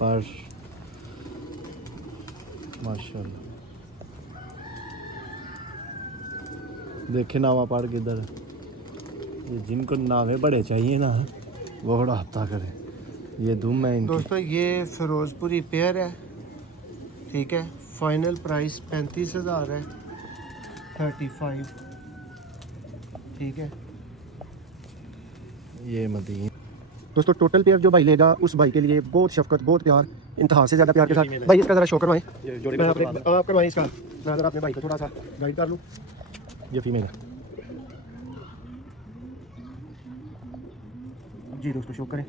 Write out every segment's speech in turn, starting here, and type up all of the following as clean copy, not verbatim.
पर माशाल्लाह। देखे नावा पाड़ किधर, ये जिनको नावे बड़े चाहिए ना वो रब्ता करें। ये धूम है दोस्तों, ये फिरोजपुरी पेयर है, ठीक है। फाइनल प्राइस 35,000 है, 35, ठीक है। ये मदीन दोस्तों टोटल पेयर जो भाई लेगा उस भाई के लिए बहुत शफकत, बहुत प्यार, इंतहा से ज़्यादा प्यार के साथ। भाई इसका ज़रा शो करवाएं, आप करवाएं इसका, मैं ज़रा अपने भाई को थोड़ा सा गाइड कर लूँ। ये फीमेल है जी दोस्तों, शो करें।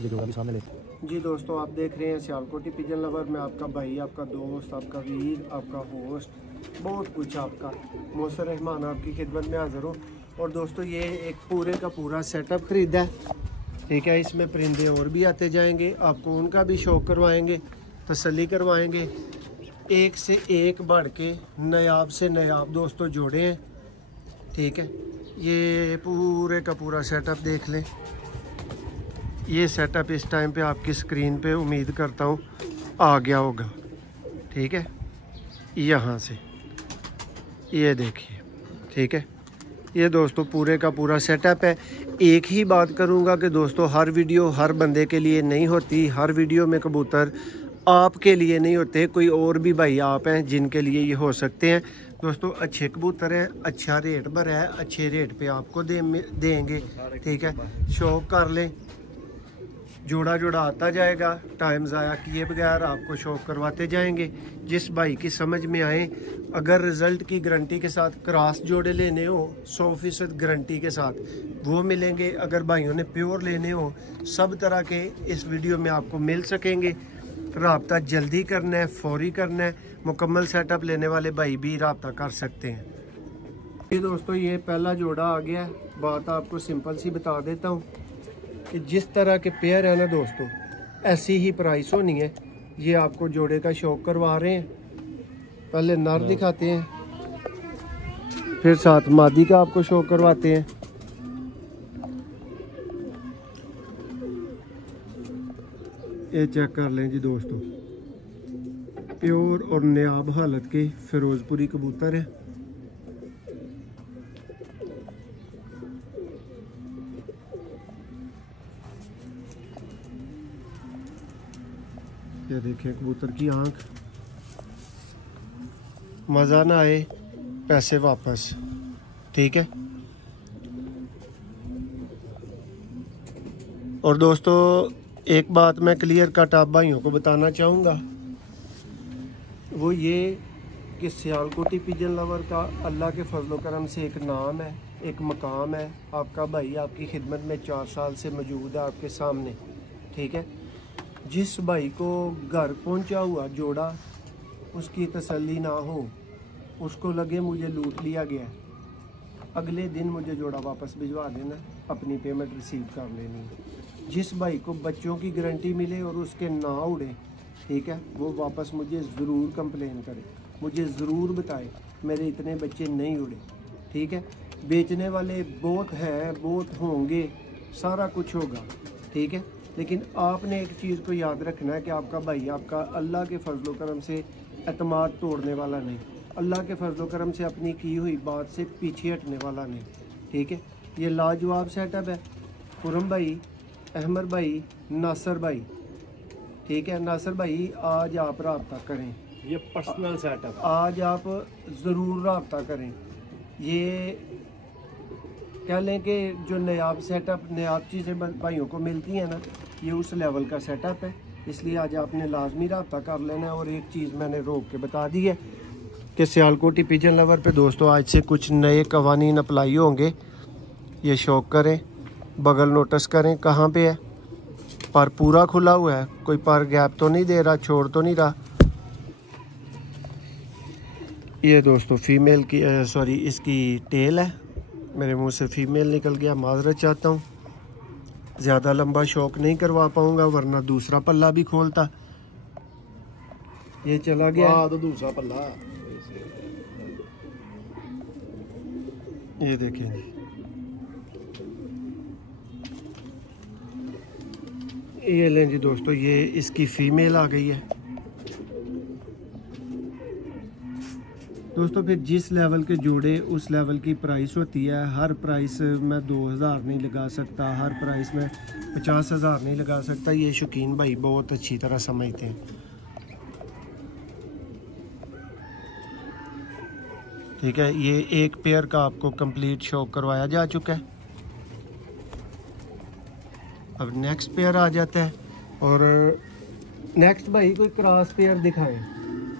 ये जोड़ा भी सामने ले। जी दोस्तों, आप देख रहे हैं सियालकोटी पिजन लवर में आपका भाई, आपका दोस्त, आपका वीर, आपका होस्ट, बहुत कुछ आपका मौसर रहमान आपकी खिदमत में हाजिर हो। और दोस्तों, ये एक पूरे का पूरा सेटअप ख़रीदा है, ठीक है। इसमें परिंदे और भी आते जाएंगे, आपको उनका भी शौक करवाएंगे, तसल्ली करवाएंगे। एक से एक बढ़ के नायाब से नायाब दोस्तों जोड़े हैं, ठीक है। ये पूरे का पूरा सेटअप देख लें। ये सेटअप इस टाइम पे आपकी स्क्रीन पे उम्मीद करता हूँ आ गया होगा, ठीक है। यहाँ से ये देखिए, ठीक है। ये दोस्तों पूरे का पूरा सेटअप है। एक ही बात करूँगा कि दोस्तों हर वीडियो हर बंदे के लिए नहीं होती, हर वीडियो में कबूतर आपके लिए नहीं होते, कोई और भी भाई आप हैं जिनके लिए ये हो सकते हैं। दोस्तों अच्छे कबूतर हैं, अच्छा रेट पर है, अच्छे रेट पे आपको देंगे, ठीक है। शौक कर लें, जोड़ा जोड़ा आता जाएगा, टाइम ज़ाया किए बगैर आपको शौक करवाते जाएंगे। जिस भाई की समझ में आए, अगर रिज़ल्ट की गारंटी के साथ क्रॉस जोड़े लेने हो 100% गारंटी के साथ वो मिलेंगे। अगर भाइयों ने प्योर लेने हो, सब तरह के इस वीडियो में आपको मिल सकेंगे। राब्ता जल्दी करना है, फौरी करना है। मुकम्मल सेटअप लेने वाले भाई भी राब्ता कर सकते हैं। ये दोस्तों, ये पहला जोड़ा आ गया है। बात आपको सिंपल सी बता देता हूँ कि जिस तरह के पेयर है ना दोस्तों, ऐसी ही प्राइस होनी है। ये आपको जोड़े का शौक करवा रहे हैं। पहले नर दिखाते हैं, फिर साथ मादी का आपको शौक करवाते हैं। ये चेक कर लें जी दोस्तों, प्योर और नायाब हालत के फिरोजपुरी कबूतर है। ये देखिए कबूतर की आंख, मज़ा ना आए पैसे वापस, ठीक है। और दोस्तों एक बात मैं क्लियर कट आप भाइयों को बताना चाहूँगा, वो ये कि सियालकोटी पिजन लवर का अल्लाह के फजलो करम से एक नाम है, एक मकाम है। आपका भाई आपकी खिदमत में 4 साल से मौजूद है आपके सामने, ठीक है। जिस भाई को घर पहुंचा हुआ जोड़ा उसकी तसल्ली ना हो, उसको लगे मुझे लूट लिया गया, अगले दिन मुझे जोड़ा वापस भिजवा देना, अपनी पेमेंट रिसीव कर लेनी है। जिस भाई को बच्चों की गारंटी मिले और उसके ना उड़े, ठीक है, वो वापस मुझे ज़रूर कंप्लेन करे, मुझे ज़रूर बताए मेरे इतने बच्चे नहीं उड़े, ठीक है। बेचने वाले बहुत हैं, बहुत होंगे, सारा कुछ होगा, ठीक है। लेकिन आपने एक चीज़ को याद रखना है कि आपका भाई आपका अल्लाह के फजलो करम से एतमाद तोड़ने वाला नहीं, अल्लाह के फजलो करम से अपनी की हुई बात से पीछे हटने वाला नहीं, ठीक है। ये लाजवाब सेटअप है। खुरम भाई, अहमद भाई, नासर भाई, ठीक है। नासर भाई आज आप राब्ता करें, ये पर्सनल सेटअप, आज आप ज़रूर राब्ता करें। ये कह लें कि जो नायाब सेटअप, नायाब चीज़ें भाइयों को मिलती हैं ना, ये उस लेवल का सेटअप है। इसलिए आज आपने लाजमी राब्ता कर लेना है। और एक चीज़ मैंने रोक के बता दी है कि सियालकोटी पिजन लवर पे दोस्तों आज से कुछ नए कवानीन अप्लाई होंगे। ये शौक करें, बगल नोटिस करें कहाँ पे है, पर पूरा खुला हुआ है, कोई पर गैप तो नहीं दे रहा, छोड़ तो नहीं रहा। ये दोस्तों फीमेल की सॉरी इसकी टेल है, मेरे मुंह से फीमेल निकल गया, माजरत चाहता हूँ। ज़्यादा लंबा शौक नहीं करवा पाऊँगा वरना दूसरा पल्ला भी खोलता। ये चला गया तो दूसरा पल्ला, ये देखें, ये लें जी दोस्तों, ये इसकी फीमेल आ गई है दोस्तों। फिर जिस लेवल के जोड़े उस लेवल की प्राइस होती है। हर प्राइस में 2000 नहीं लगा सकता, हर प्राइस में 50,000 नहीं लगा सकता। ये शौकीन भाई बहुत अच्छी तरह समझते हैं। ठीक है, ये एक पेयर का आपको कंप्लीट शो करवाया जा चुका है। अब नेक्स्ट पेयर आ जाता है और नेक्स्ट भाई कोई क्रॉस पेयर दिखाएं।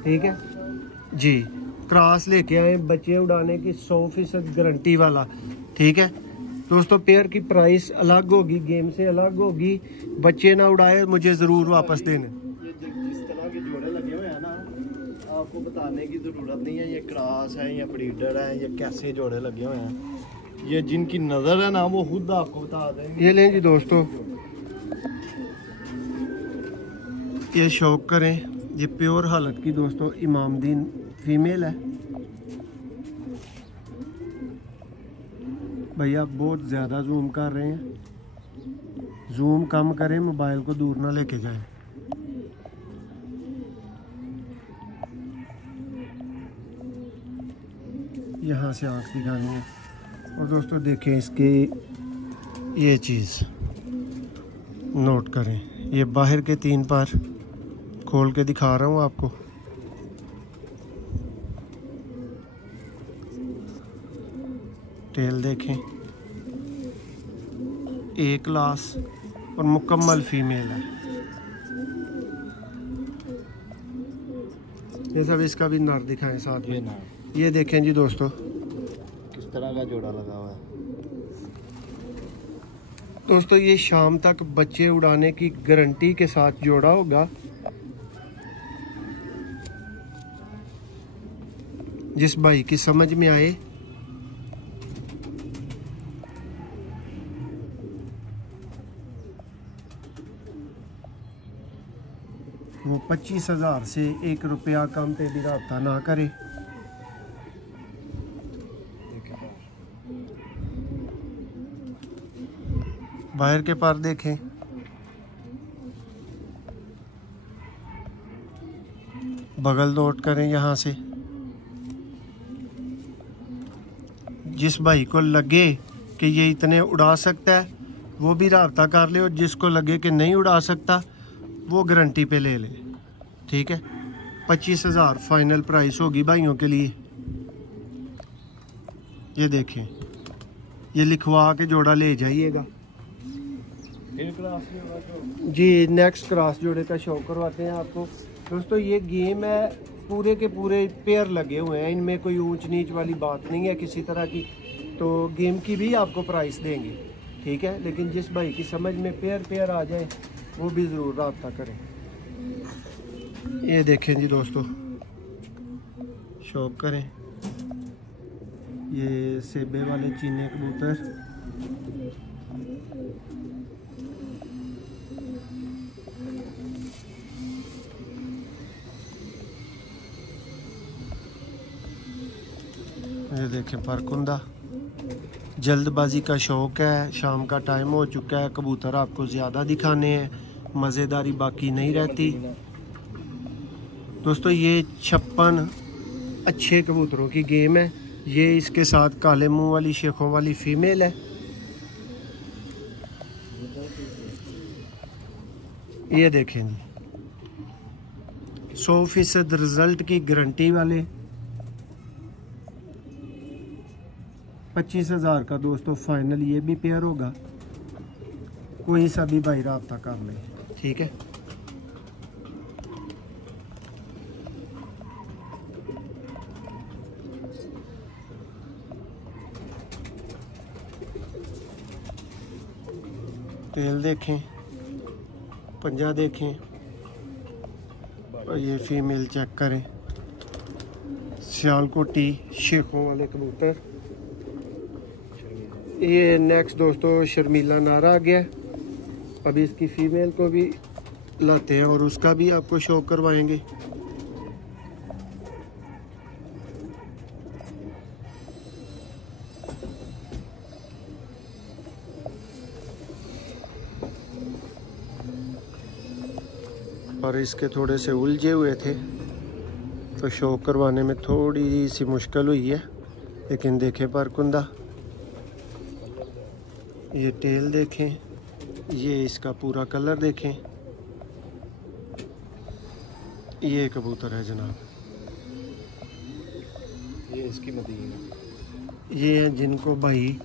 ठीक है जी, क्रॉस लेके आए, बच्चे उड़ाने की 100% गारंटी वाला। ठीक है दोस्तों, पेयर की प्राइस अलग होगी, गेम से अलग होगी। बच्चे ना उड़ाए, मुझे ज़रूर वापस देने। जिस तरह के जोड़े लगे हुए हैं ना, आपको बताने की ज़रूरत नहीं है ये क्रॉस है या ब्रीडर है या कैसे जोड़े लगे हुए हैं। ये जिनकी नज़र है ना वो खुद आपको बता देंगे। ये लें जी दोस्तों, ये शौक करें, ये प्योर हालत की दोस्तों इमामदीन फीमेल है। भैया बहुत ज़्यादा जूम कर रहे हैं, जूम कम करें, मोबाइल को दूर ना लेके जाएं। यहाँ से आँख दिखानी है। और दोस्तों देखें इसके, ये चीज़ नोट करें, ये बाहर के 3 पार खोल के दिखा रहा हूँ आपको। टेल देखें, एक क्लास और मुकम्मल फीमेल है। ये सब इसका भी नर दिखाएं साथ में। ये देखें जी दोस्तों, किस तरह का जोड़ा लगा हुआ है। दोस्तों ये शाम तक बच्चे उड़ाने की गारंटी के साथ जोड़ा होगा। जिस भाई की समझ में आए वो 25,000 से 1 रुपया कम पे भी रब्ता ना करे। बाहर के पार देखें, बगल नोट करें यहाँ से। जिस भाई को लगे कि ये इतने उड़ा सकता है वो भी रब्ता कर ले, और जिसको लगे कि नहीं उड़ा सकता वो गारंटी पे ले ले। ठीक है, 25,000 फाइनल प्राइस होगी भाइयों के लिए। ये देखें, ये लिखवा के जोड़ा ले जाइएगा जी। नेक्स्ट क्रॉस जोड़े का शो करवाते हैं आपको दोस्तों। ये गेम है, पूरे के पूरे पेयर लगे हुए हैं, इनमें कोई ऊंच नीच वाली बात नहीं है किसी तरह की। तो गेम की भी आपको प्राइस देंगे। ठीक है, लेकिन जिस भाई की समझ में पेयर आ जाए वो भी ज़रूर रब्ता करें। ये देखें जी दोस्तों, शौक करें, ये सेबे वाले चीने कबूतर। ये देखें परकुंदा। जल्दबाजी का शौक है, शाम का टाइम हो चुका है, कबूतर आपको ज़्यादा दिखाने हैं, मज़ेदारी बाकी नहीं रहती दोस्तों। ये 56 अच्छे कबूतरों की गेम है। ये इसके साथ काले मुंह वाली शेखों वाली फीमेल है। ये देखें जी, 100% रिजल्ट की गारंटी वाले 25,000 का दोस्तों फाइनल ये भी पेयर होगा। कोई सा भी भाई रब्ता कर ले। ठीक है, तेल देखें, पंजा देखें, और ये फीमेल चेक करें। सियालकोटी शेखों वाले कबूतर। ये नेक्स्ट दोस्तों शर्मीला नारा आ गया। अभी इसकी फीमेल को भी लाते हैं और उसका भी आपको शो करवाएंगे। पर इसके थोड़े से उलझे हुए थे तो शो करवाने में थोड़ी सी मुश्किल हुई है, लेकिन देखें पर कुंदा, ये टेल देखें, ये इसका पूरा कलर देखें। ये कबूतर है जनाब, ये इसकी मदीना, ये हैं जिनको भाई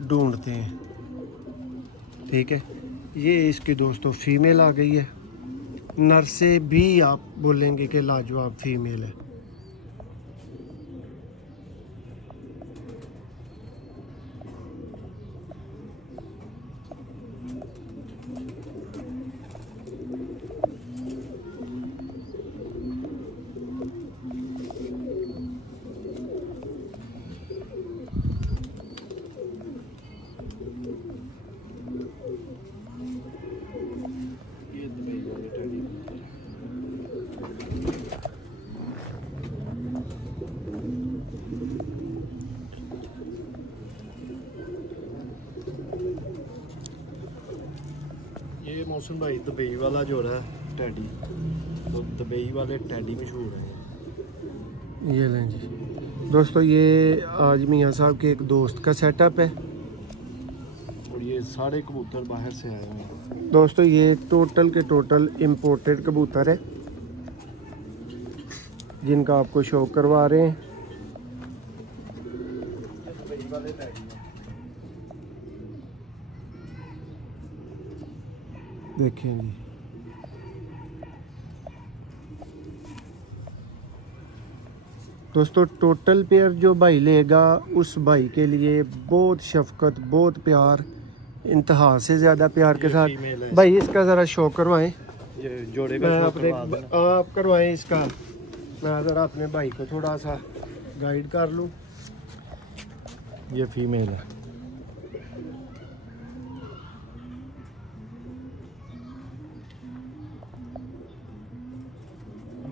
ढूंढते हैं, ठीक है। ये इसकी दोस्तों फीमेल आ गई है, नर से भी आप बोलेंगे कि लाजवाब फीमेल है। ये मौसम भाई दुबई वाला जोड़ा है टैडी, तो दुबई वाले टैडी मशहूर है। ये लें जी दोस्तों, ये आज मियाँ साहब के एक दोस्त का सेटअप है और ये सारे कबूतर बाहर से आए हुए हैं दोस्तों। ये टोटल के टोटल इम्पोर्टेड कबूतर है जिनका आपको शो करवा रहे हैं। दुबई वाले टैडी हैं। देखें जी, दोस्तों टोटल पेयर जो भाई लेगा उस भाई के लिए बहुत शफकत, बहुत प्यार, इंतहा से ज़्यादा प्यार के साथ। भाई इसका ज़रा शो करवाएं, ये जोड़े का मैं शो अपने करवा देना। आप करवाएं इसका, मैं ज़रा अपने भाई को थोड़ा सा गाइड कर लूँ। ये फीमेल है।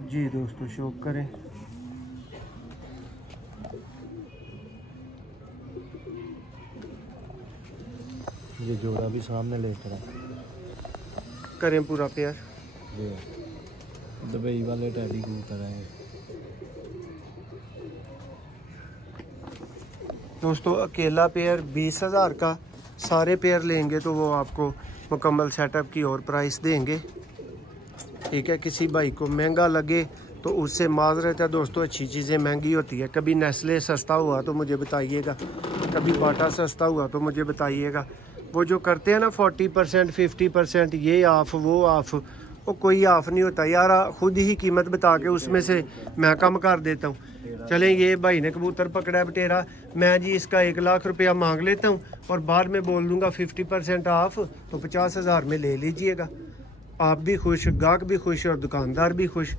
जी दोस्तों शो करें। ये जोड़ा भी सामने लेकर है। करें पूरा पेयर। ये दुबई वाले टैडी कबूतर हैं। दोस्तों अकेला पेयर 20,000 का, सारे पेयर लेंगे तो वो आपको मुकम्मल सेटअप की और प्राइस देंगे, ठीक है। किसी भाई को महंगा लगे तो उससे माजरत है दोस्तों, अच्छी चीज़ें महंगी होती है। कभी नेस्ले सस्ता हुआ तो मुझे बताइएगा, कभी बाटा सस्ता हुआ तो मुझे बताइएगा। वो जो करते हैं ना 40% 50%, ये ऑफ वो ऑफ, वो कोई ऑफ नहीं होता यार, खुद ही कीमत बता के उसमें से मैं कम कर देता हूँ। चलें, ये भाई ने कबूतर पकड़ा है बटेरा, मैं जी इसका 1 लाख रुपया मांग लेता हूँ और बाद में बोल दूँगा 50% ऑफ, तो 50,000 में ले लीजिएगा। आप भी खुश, गाहक भी खुश और दुकानदार भी खुश।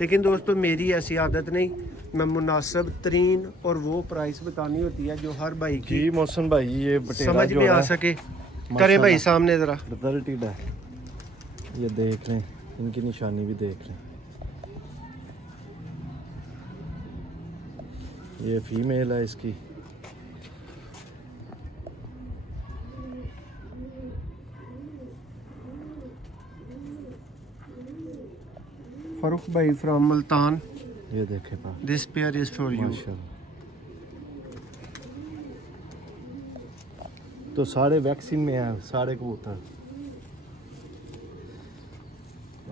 लेकिन दोस्तों मेरी ऐसी आदत नहीं, मैं मुनासिब तरीन और वो प्राइस बतानी होती है जो हर भाई की जी मौसम भाई ये बटेरा समझ में आ सके। करें भाई सामने ज़रा, रिजल्टेड है, ये देख लें, इनकी निशानी भी देख लें। ये फीमेल है इसकी। फरूख भाई फ्रॉम मुल्तान, ये देखे पा, this pair is for you. तो सारे वैक्सीन में हैं सारे कबूतर,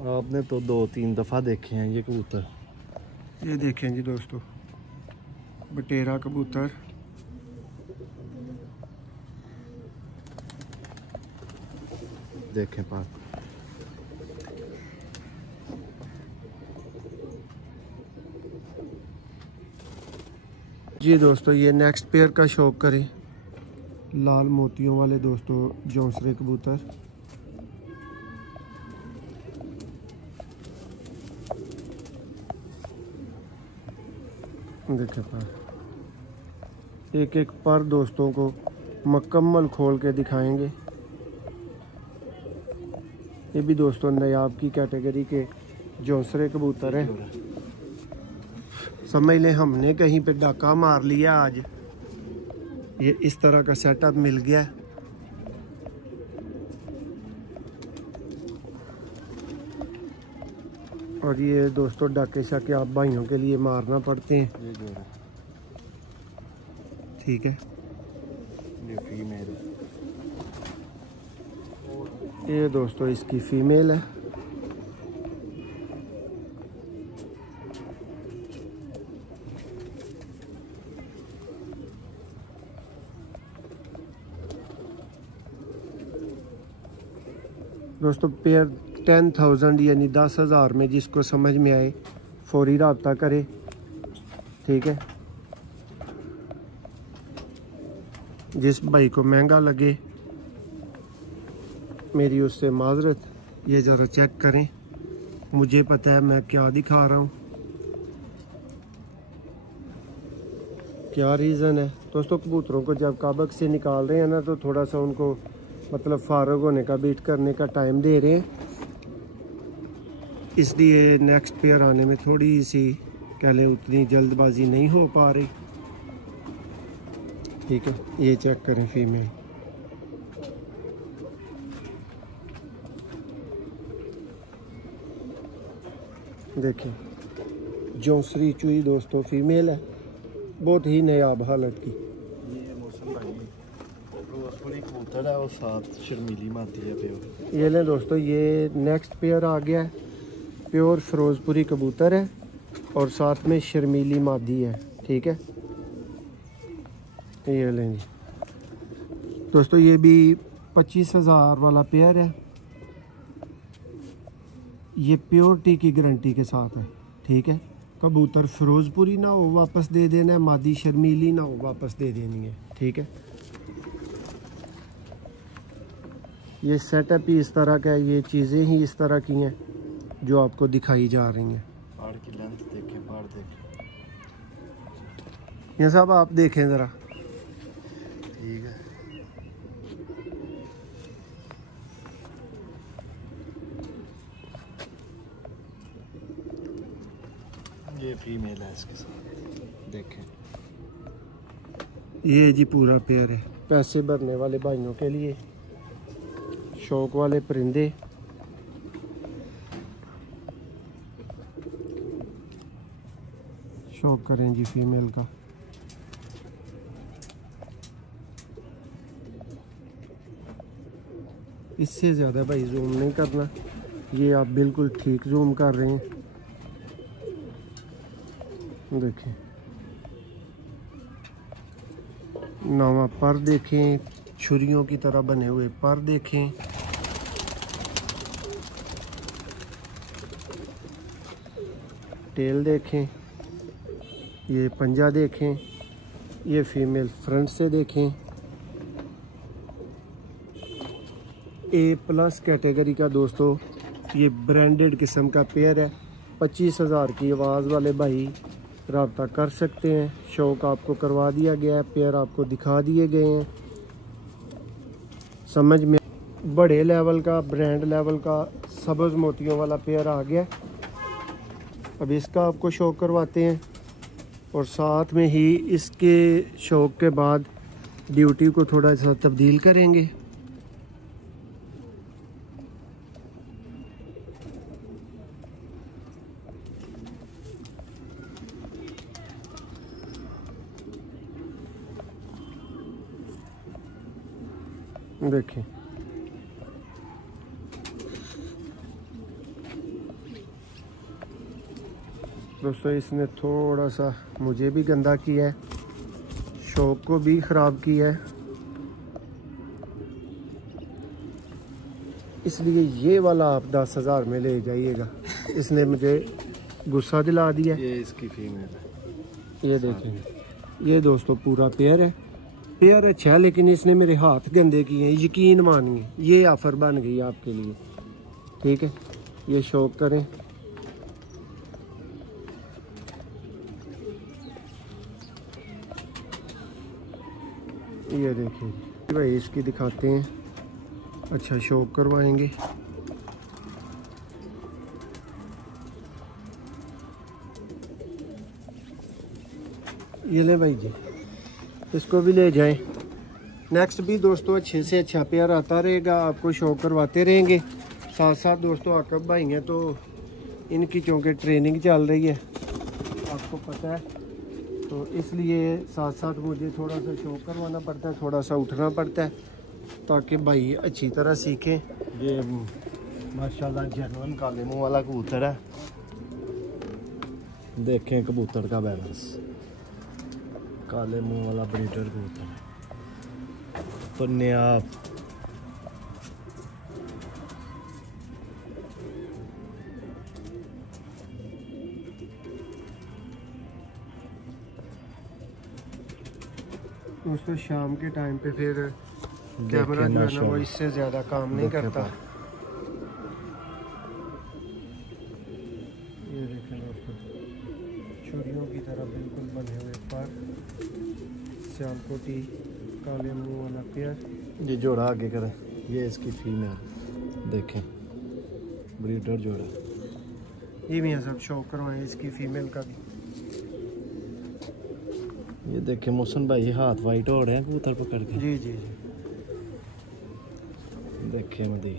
आपने तो 2-3 दफ़ा देखे हैं ये कबूतर। ये देखें जी दोस्तों, बटेरा कबूतर, देखें पा। जी दोस्तों ये नेक्स्ट पेयर का शौक करें, लाल मोतियों वाले दोस्तों जौंसरे कबूतर। देखें पर एक एक पर दोस्तों को मुकम्मल खोल के दिखाएंगे। ये भी दोस्तों नायाब की कैटेगरी के जौंसरे कबूतर हैं। समझ लें हमने कहीं पे डाका मार लिया आज, ये इस तरह का सेटअप मिल गया। और ये दोस्तों डाके शाके आप भाइयों के लिए मारना पड़ते हैं। ये जोड़ा ठीक है, ये फीमेल है। ये दोस्तों इसकी फीमेल है। दोस्तों पेयर 10,000 यानी 10,000 में जिसको समझ में आए फौरी रब्ता करे। ठीक है, जिस भाई को महंगा लगे मेरी उससे माजरत। ये ज़रा चेक करें, मुझे पता है मैं क्या दिखा रहा हूँ, क्या रीज़न है। दोस्तों कबूतरों को जब काबक से निकाल रहे हैं ना, तो थोड़ा सा उनको मतलब फारग होने का, बीट करने का टाइम दे रहे हैं, इसलिए नेक्स्ट पेयर आने में थोड़ी सी कह लें उतनी जल्दबाजी नहीं हो पा रही। ठीक है, ये चेक करें फीमेल। देखें जौसरी चुई दोस्तों फीमेल है, बहुत ही नायाब हालत की। ये मौसम भाई फिरोजपुरी कबूतर है और साथ शर्मीली मादी है प्योर। ये लें दोस्तों, ये नेक्स्ट पेयर आ गया है, प्योर फिरोजपुरी कबूतर है और साथ में शर्मीली मादी है। ठीक है, ये लें जी दोस्तों, ये भी 25,000 वाला पेयर है। ये प्योरिटी की गारंटी के साथ है। ठीक है, कबूतर फिरोजपुरी ना हो वापस दे देना है, मादी शर्मीली ना हो वापस दे देनी है। ठीक है, ये सेटअप ही इस तरह का है, ये चीज़ें ही इस तरह की हैं जो आपको दिखाई जा रही हैं। बाड़ की लेंथ देखें, बाड़ देखें। ये साहब आप देखें ज़रा, ठीक है, ये फीमेल है इसके साथ देखें। ये जी पूरा पेयर है। पैसे भरने वाले भाइयों के लिए, शौक वाले परिंदे। शौक करें जी फीमेल का। इससे ज़्यादा भाई जूम नहीं करना, ये आप बिल्कुल ठीक जूम कर रहे हैं। देखें नवा पर देखें, छुरियों की तरह बने हुए पर देखें। टेल देखें, ये पंजा देखें, ये फीमेल फ्रंट से देखें। A+ कैटेगरी का दोस्तों ये ब्रांडेड किस्म का पेयर है। 25,000 की आवाज़ वाले भाई रब्ता कर सकते हैं। शौक आपको करवा दिया गया है, पेयर आपको दिखा दिए गए हैं। समझ में बड़े लेवल का, ब्रांड लेवल का सब्ज़ मोतियों वाला पेयर आ गया। अब इसका आपको शौक करवाते हैं और साथ में ही इसके शौक के बाद ड्यूटी को थोड़ा सा तब्दील करेंगे। देखें दोस्तों, इसने थोड़ा सा मुझे भी गंदा किया है, शौक को भी ख़राब किया है, इसलिए ये वाला आप 10,000 में ले जाइएगा। इसने मुझे गुस्सा दिला दिया। ये इसकी फीमेल है। ये देखें, ये दोस्तों पूरा पेयर है। पेयर अच्छा है लेकिन इसने मेरे हाथ गंदे किए हैं, यकीन मानिए। ये ऑफ़र बन गई आपके लिए। ठीक है, ये शौक करें। ये देखिए भाई, इसकी दिखाते हैं। अच्छा शौक करवाएंगे। ये ले भाई जी, इसको भी ले जाएं। नेक्स्ट भी दोस्तों अच्छे से अच्छा पेयर आता रहेगा, आपको शौक करवाते रहेंगे। साथ साथ दोस्तों आकब भाई हैं तो इनकी चूँकि ट्रेनिंग चल रही है आपको पता है, तो इसलिए साथ साथ मुझे थोड़ा सा शो करवाना पड़ता है, थोड़ा सा उठना पड़ता है ताकि भाई अच्छी तरह सीखें। ये माशाल्लाह जर्मन काले मुंह वाला कबूतर है। देखें कबूतर का बैलेंस, काले मुंह वाला ब्रीडर कबूतर है तो नायाब। दोस्तों शाम के टाइम पे फिर कैमरा जो है ना वो इससे ज़्यादा काम नहीं करता। ये देखें दोस्तों, चूड़ियों की तरह बिल्कुल बने हुए पर, सियालकोटी काले मुंह वाला पेयर। ये जोड़ा आगे करें, ये इसकी फीमेल देखें, ब्रीडर जोड़ा। ये भी सब शो करवाएं इसकी फीमेल का भी। ये देखें मोहसिन भाई हाथ वाइट हो रहे हैं कबूतर पकड़ के। जी जी जी, देखें मदी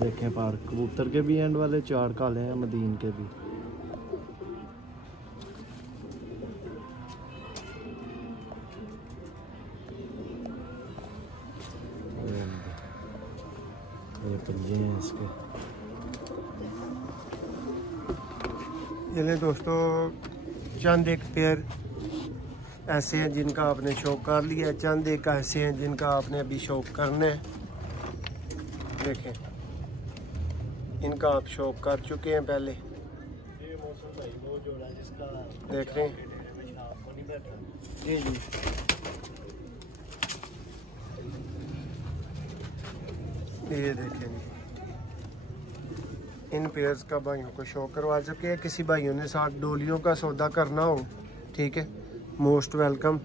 देखें पार कबूतर के भी एंड वाले 4 काले हैं, मदीन के भी। ये पंजे हैं इसके। ये दोस्तों चंद एक पेयर ऐसे हैं जिनका आपने शौक कर लिया, चंद एक ऐसे हैं जिनका आपने अभी शौक करना है। देखें इनका आप शौक कर चुके हैं पहले। ये मौसम भाई वो जोड़ा जिसका देख रहे हैं जी जी। ये देखें जी, इन पेयर्स का भाइयों को शो करवा चुके हैं। किसी भाइयों ने साथ डोलियों का सौदा करना हो, ठीक है, मोस्ट वेलकम,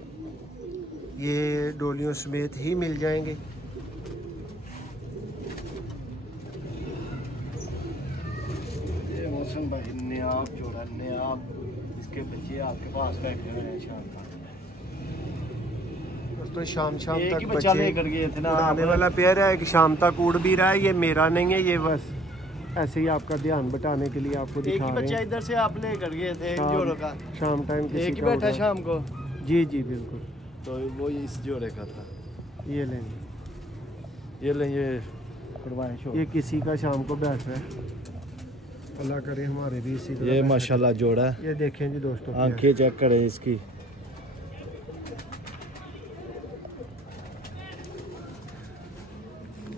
ये डोलियों समेत ही मिल जाएंगे। ये मौसम भाई नायाब जोड़ा, नायाब। इसके बच्चे आपके पास बैठे हुए हैं शाम का। तो शाम शाम एक तक ही बच्चा बच्चे लेकर गए थे ना, उड़ाने वाला पेयर है कि शाम तक उड़ भी रहा है। ये मेरा नहीं है, ये बस ऐसे ही आपका ध्यान बटाने के लिए आपको एक दिखा ही रहे बच्चा हैं। इधर से आप लेकर गए थे जोड़ों का, शाम टाइम किसी एक ही का बैठा उड़ा। शाम को। जी जी बिल्कुल। तो वो इस जोड़े का था। ये लेंगे, ये ले, ये करवाएं शो। ये किसी का शाम को बैठ रहा है, अल्लाह करे हमारे भी इसी तरह ये बैठे। माशाल्लाह जोड़ा है। ये देखें जी दोस्तों, आंखें चेक करें इसकी।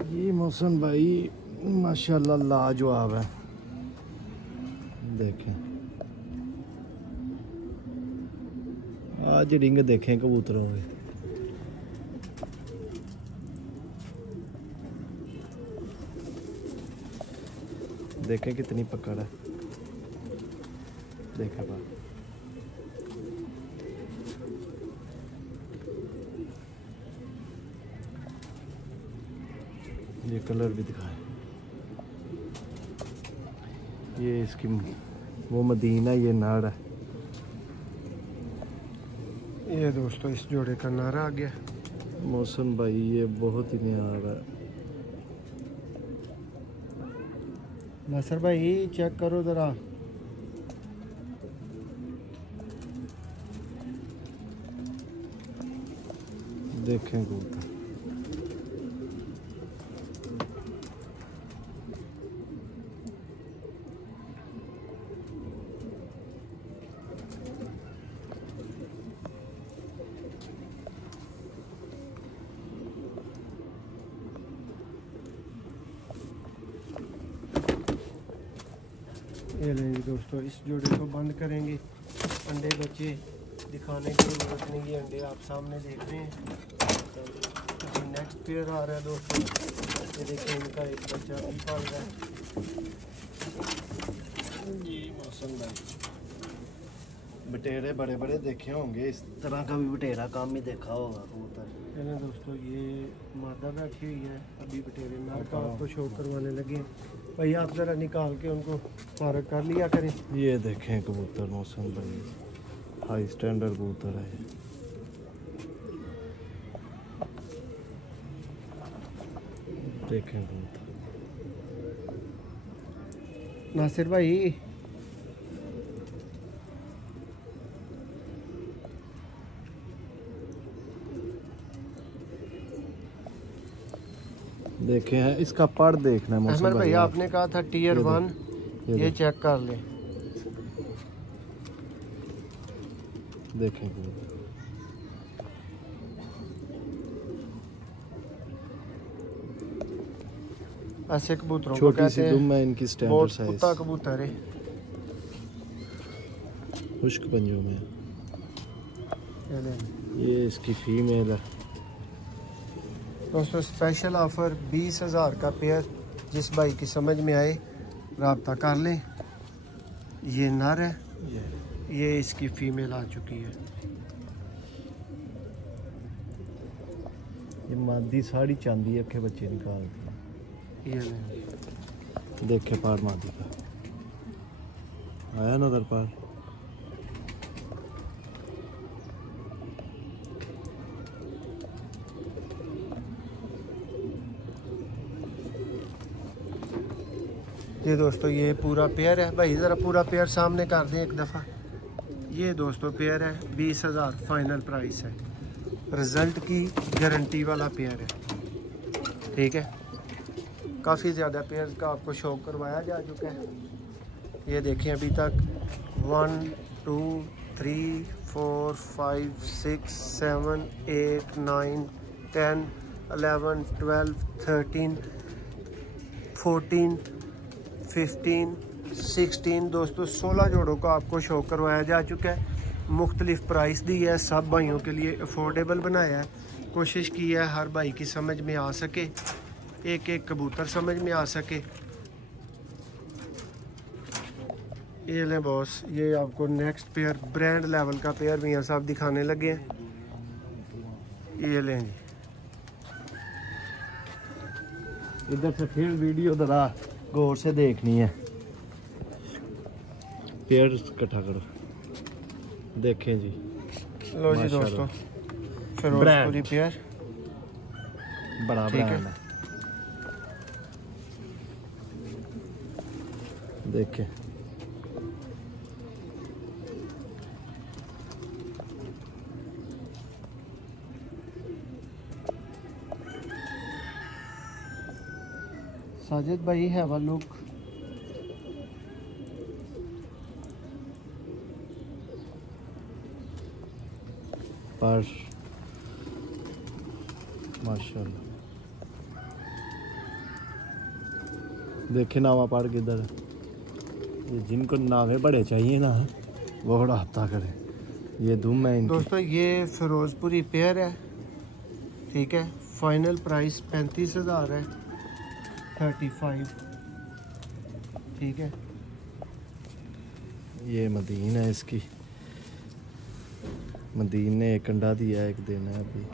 ये मौसम भाई माशाल्लाह लाजवाब है। देखें आज रिंग देखें कबूतरों में। देखें कितनी पकड़ है, देखें बात। ये कलर भी दिखाए। ये इसकी वो मदीना, ये नाड़ है। ये दोस्तों इस जोड़े का नारा आ गया। मौसम भाई ये बहुत ही नायाब है। नासर भाई चेक करो ज़रा। देखें कबूतर, ये लेंगे दोस्तों, इस जोड़े को बंद करेंगे। अंडे बच्चे दिखाने की जरूरत नहीं है, अंडे आप सामने देख रहे हैं। तो नेक्स्ट पेयर आ रहा है दोस्तों, ये देखिए इनका एक बच्चा भी पाल रहा है। जी मौसम भाई बटेरे बड़े बड़े देखे होंगे, इस तरह का भी बटेरा काम ही देखा होगा कबूतर। चलो दोस्तों, ये मादा बैठी हुई है, अभी बटेरे नर का आपको शो करवाने लगे। भाई आप ज़रा निकाल के उनको फारग कर लिया करें। ये देखें कबूतर मौसम भाई, हाई स्टैंडर्ड कबूतर है। देखें कबूतर नासिर भाई, देखे हैं इसका पर देखना है। अहमद भाई आपने कहा था टियर 1, ये चेक कर ले। देखें ऐसे कबूतरों को छोटी कहते सी हैं, दुम है इनकी स्टैंडर्ड बहुत साइज। कुत्ता कबूतर है, खुश्क पंजों में। ये ले। ये इसकी फीमेल है। दोस्तों स्पेशल ऑफर 20,000 का पेयर, जिस भाई की समझ में आए राब्ता कर लें। ये नर है, ये इसकी फीमेल आ चुकी है। ये मादी साड़ी चांदी अखे बच्चे निकालती है। ये ले। देखे पार मादी का आया नजर पार। ये दोस्तों ये पूरा पेयर है। भाई ज़रा पूरा पेयर सामने कर दें एक दफ़ा। ये दोस्तों पेयर है, 20,000 फाइनल प्राइस है। रिज़ल्ट की गारंटी वाला पेयर है, ठीक है। काफ़ी ज़्यादा पेयर का आपको शो करवाया जा चुका है। ये देखें अभी तक 1 2 3 4 5 6 7 8 9 10 11 12 13 14 15 16 दोस्तों 16 जोड़ों का आपको शो करवाया जा चुका है। मुख्तलिफ प्राइस दी है, सब भाइयों के लिए अफोर्डेबल बनाया है। कोशिश की है हर भाई की समझ में आ सके, एक एक कबूतर समझ में आ सके। ये लें बॉस, ये आपको नेक्स्ट पेयर ब्रांड लेवल का पेयर मियां साहब दिखाने लगे हैं। ये लें जी। इधर से फिर वीडियो जरा गौर से देखनी है। पेयर इकट्ठा करो, देखें जी। लो जी दोस्तों, फिरोजपुरी पेयर बड़ा ठीक है। ब्रांड है। देखें साजिद भाई हैव अ लुक। पर माशाल्लाह देखे नावा पार किधर है। ये जिनको नावे बड़े चाहिए ना वो बड़ा हफ्ता करे। ये दुम है इनकी। दोस्तों ये फिरोजपुरी पेयर है, ठीक है। फाइनल प्राइस 35,000 है, 35, ठीक है। ये मदीन है इसकी। मदीन ने एक अंडा दिया, एक देना है अभी।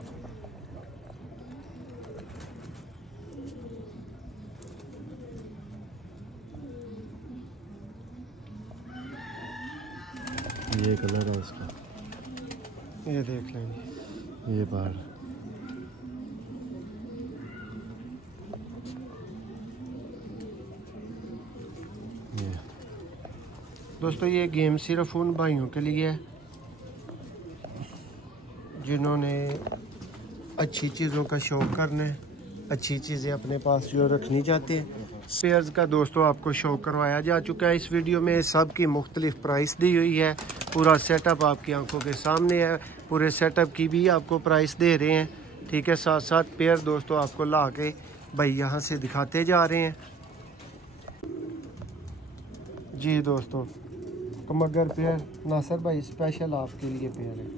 ये कलर है इसका, ये देख लेंगे। ये बाहर ये। दोस्तों ये गेम सिर्फ उन भाइयों के लिए है जिन्होंने अच्छी चीज़ों का शौक़ करना है, अच्छी चीज़ें अपने पास जो रखनी चाहते हैं। पेयर्स का दोस्तों आपको शो करवाया जा चुका है। इस वीडियो में सब की मुख्तलिफ प्राइस दी हुई है। पूरा सेटअप आपकी आंखों के सामने है। पूरे सेटअप की भी आपको प्राइस दे रहे हैं, ठीक है। साथ साथ पेयर दोस्तों आपको ला के भाई यहाँ से दिखाते जा रहे हैं जी। दोस्तों कमगर पेयर नासिर भाई स्पेशल आपके लिए पेयर है।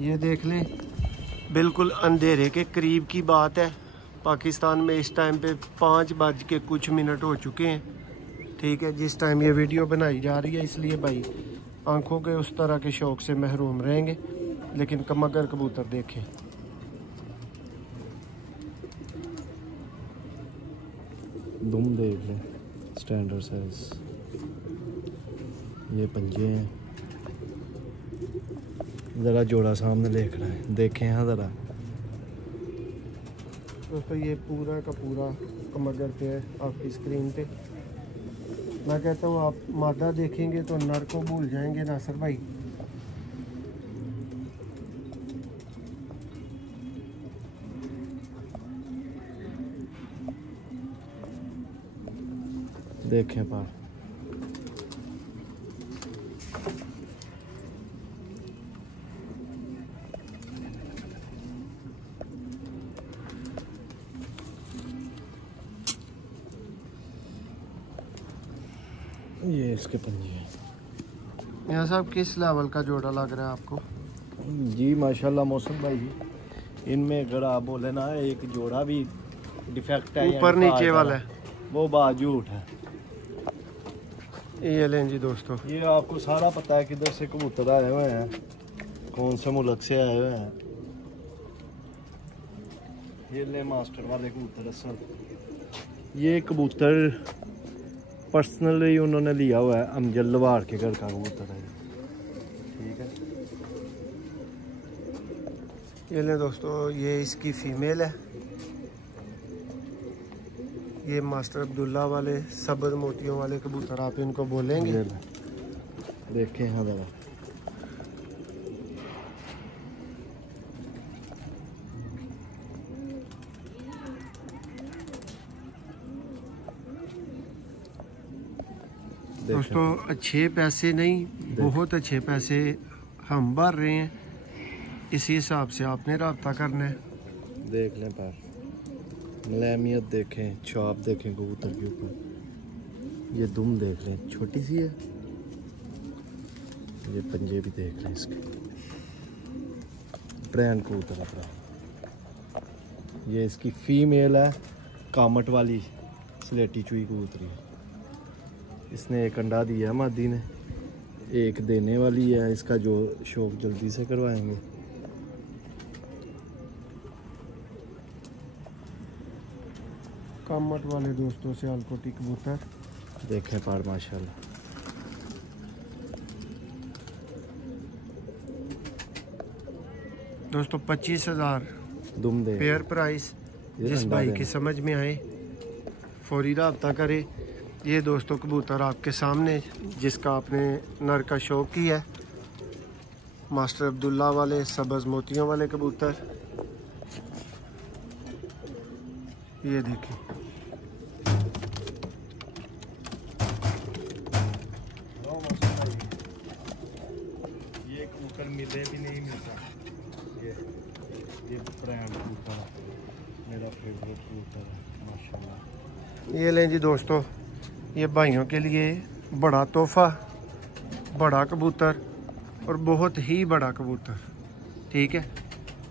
ये देख लें, बिल्कुल अंधेरे के करीब की बात है। पाकिस्तान में इस टाइम पे 5 बज के कुछ मिनट हो चुके हैं, ठीक है, जिस टाइम ये वीडियो बनाई जा रही है। इसलिए भाई आंखों के उस तरह के शौक़ से महरूम रहेंगे। लेकिन कमगर कबूतर देखें, दुम देख लें। Standard size. ये पंजे हैं, ज़रा जोड़ा सामने देख रहा है, देखें हाँ ज़रा। दोस्तों ये पूरा का पूरा कमरगर पेयर आपकी स्क्रीन पे। मैं कहता हूँ आप मादा देखेंगे तो नर को भूल जाएंगे नासिर भाई। देखें पर ये इसके पंजे हैं। यहाँ साहब किस लेवल का जोड़ा लग रहा है आपको? जी माशाल्लाह मौसम भाई जी, इनमें अगर आप बोले ना एक जोड़ा भी डिफेक्ट है, ऊपर नीचे वाला है, वो बात झूठ है। ये लें जी दोस्तों, ये आपको सारा पता है किधर से कबूतर आए हुए हैं, कौन से मुल्क से आए हुए हैं। ये ले मास्टर वाले कबूतर असल, ये कबूतर पर्सनली उन्होंने लिया हुआ है, अमजद लवार के घर का कबूतर है। ठीक है, ये लें दोस्तों, ये इसकी फीमेल है। ये मास्टर अब्दुल्ला वाले सब्ज़ मोतियों वाले कबूतर आप इनको बोलेंगे। देखें हाँ ज़रा, दोस्तों अच्छे पैसे नहीं, बहुत अच्छे पैसे हम भर रहे हैं, इसी हिसाब से आपने रब्ता करना है। देख लें पर मलैमियत देखें, छाप देखें कबूतर के ऊपर, ये दुम देख लें छोटी सी है, ये पंजे भी देख लें इसके, ब्रांड कबूतर अपना। ये इसकी फीमेल है, कामट वाली स्लेटी चुई कबूतरी। इसने एक अंडा दिया मादी ने, एक देने वाली है। इसका जो शौक जल्दी से करवाएंगे। कामट वाले दोस्तों से सियालकोटी कबूतर देखें पार माशाल्लाह। दोस्तों 25,000 दुम दे पेयर प्राइस, जिस भाई की समझ में आए फौरी रब्ता करे। ये दोस्तों कबूतर आपके सामने, जिसका आपने नर का शौक किया है, मास्टर अब्दुल्ला वाले सब्ज़ मोतियों वाले कबूतर। ये देखिए, ये कबूतर मिले भी नहीं मिलता। ये ब्रांड कबूतर मेरा फेवरेट कबूतर है माशाल्लाह। ये लें जी दोस्तों, ये भाइयों के लिए बड़ा तोहफा, बड़ा कबूतर और बहुत ही बड़ा कबूतर। ठीक है,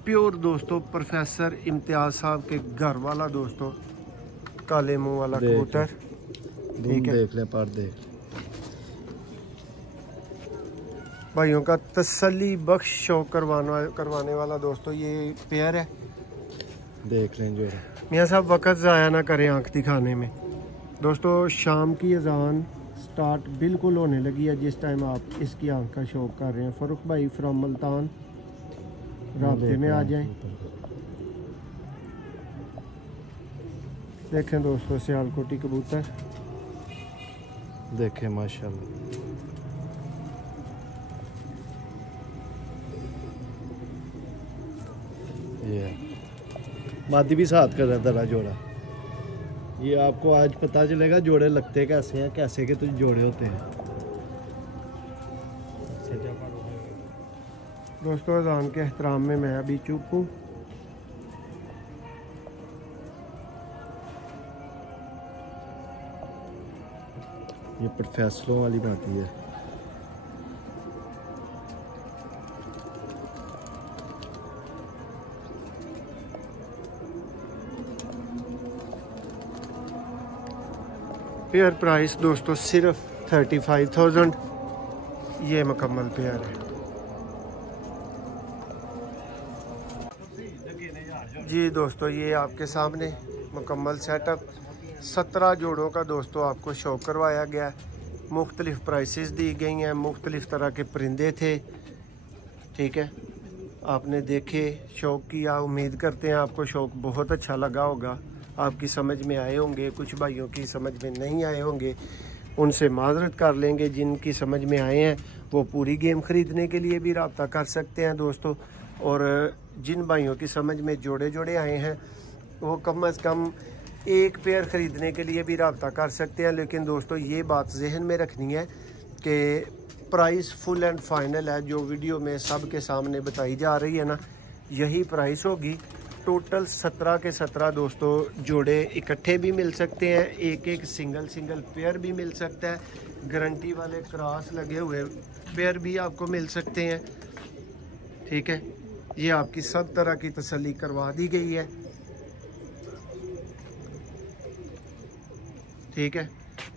प्योर दोस्तों प्रोफेसर इम्तियाज साहब के घर वाला दोस्तों, काले मुंह वाला कबूतर। ठीक है, देख लें पर देख भाइयों का तसल्ली बख्श शौक करवाने वाला दोस्तों ये पेयर है। देख लें जो मियाँ साहब वक्त ज़ाया ना करें आँख दिखाने में। दोस्तों शाम की अजान स्टार्ट बिल्कुल होने लगी है जिस टाइम आप इसकी आँख का शौक कर रहे हैं। फ़ारूक भाई फ्रॉम मुल्तान राब्ते में आ जाएं। देखें दोस्तों सियालकोटी कबूतर, देखें माशाल्लाह। ये मादी भी साथ कर रहा था जोड़ा। ये आपको आज पता चलेगा जोड़े लगते कैसे हैं, कैसे के तो जोड़े होते हैं। दोस्तों अजान के एहतराम में मैं अभी चुप हूँ। ये प्रोफेसरों वाली बात है। पेयर प्राइस दोस्तों सिर्फ 35,000। ये मुकम्मल पेयर है जी दोस्तों। ये आपके सामने मुकम्मल सेटअप, 17 जोड़ों का दोस्तों आपको शो करवाया गया। मुख्तलिफ प्राइसेस दी गई हैं, मुख्तलिफ तरह के परिंदे थे। ठीक है, आपने देखे, शौक़ किया। उम्मीद करते हैं आपको शौक़ बहुत अच्छा लगा होगा, आपकी समझ में आए होंगे। कुछ भाइयों की समझ में नहीं आए होंगे, उनसे माजरत कर लेंगे। जिनकी समझ में आए हैं वो पूरी गेम ख़रीदने के लिए भी रब्ता कर सकते हैं दोस्तों। और जिन भाइयों की समझ में जोड़े जोड़े आए हैं वो कम से कम एक पेयर ख़रीदने के लिए भी रब्ता कर सकते हैं। लेकिन दोस्तों ये बात जहन में रखनी है कि प्राइस फुल एंड फाइनल है। जो वीडियो में सब के सामने बताई जा रही है ना, यही प्राइस होगी। टोटल 17 के 17 दोस्तों जोड़े इकट्ठे भी मिल सकते हैं, एक एक सिंगल पेयर भी मिल सकता है। गारंटी वाले क्रॉस लगे हुए पेयर भी आपको मिल सकते हैं। ठीक है, ये आपकी सब तरह की तसल्ली करवा दी गई है। ठीक है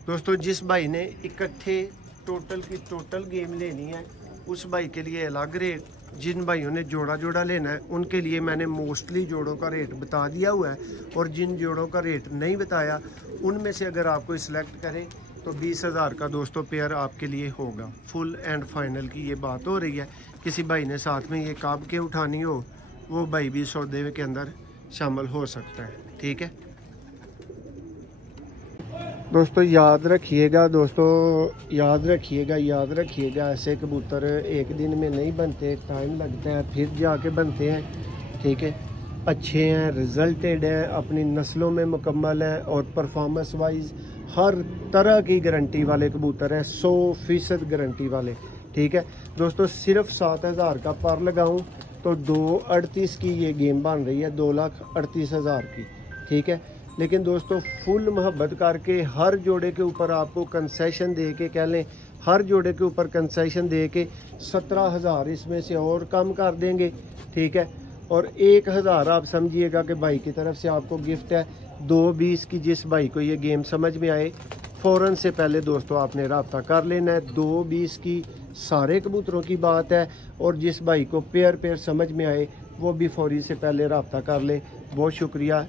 दोस्तों, जिस भाई ने इकट्ठे टोटल की टोटल गेम लेनी है उस भाई के लिए अलग रेट, जिन भाइयों ने जोड़ा जोड़ा लेना है उनके लिए मैंने मोस्टली जोड़ों का रेट बता दिया हुआ है। और जिन जोड़ों का रेट नहीं बताया उनमें से अगर आप कोई सिलेक्ट करें तो 20,000 का दोस्तों पेयर आपके लिए होगा। फुल एंड फाइनल की ये बात हो रही है। किसी भाई ने साथ में ये काब के उठानी हो, वो भाई भी सौदे के अंदर शामिल हो सकता है। ठीक है दोस्तों, याद रखिएगा ऐसे कबूतर एक दिन में नहीं बनते, टाइम लगता है, फिर जाके बनते हैं। ठीक है, अच्छे हैं, रिजल्टेड हैं, अपनी नस्लों में मुकम्मल हैं और परफॉर्मेंस वाइज हर तरह की गारंटी वाले कबूतर हैं, 100% गारंटी वाले। ठीक है दोस्तों, सिर्फ 7,000 का पर लगाऊं तो 238 की ये गेम बन रही है, 2,38,000 की। ठीक है, लेकिन दोस्तों फुल मोहब्बत करके हर जोड़े के ऊपर आपको कंसेशन दे के, कह लें हर जोड़े के ऊपर कंसेशन दे के 17,000 इसमें से और कम कर देंगे। ठीक है, और 1,000 आप समझिएगा कि भाई की तरफ से आपको गिफ्ट है। 220 की जिस भाई को ये गेम समझ में आए फ़ौरन से पहले दोस्तों आपने रब्ता कर लेना है। 220 की सारे कबूतरों की बात है। और जिस भाई को पेयर समझ में आए वो भी फौरी से पहले रब्ता कर ले। बहुत शुक्रिया।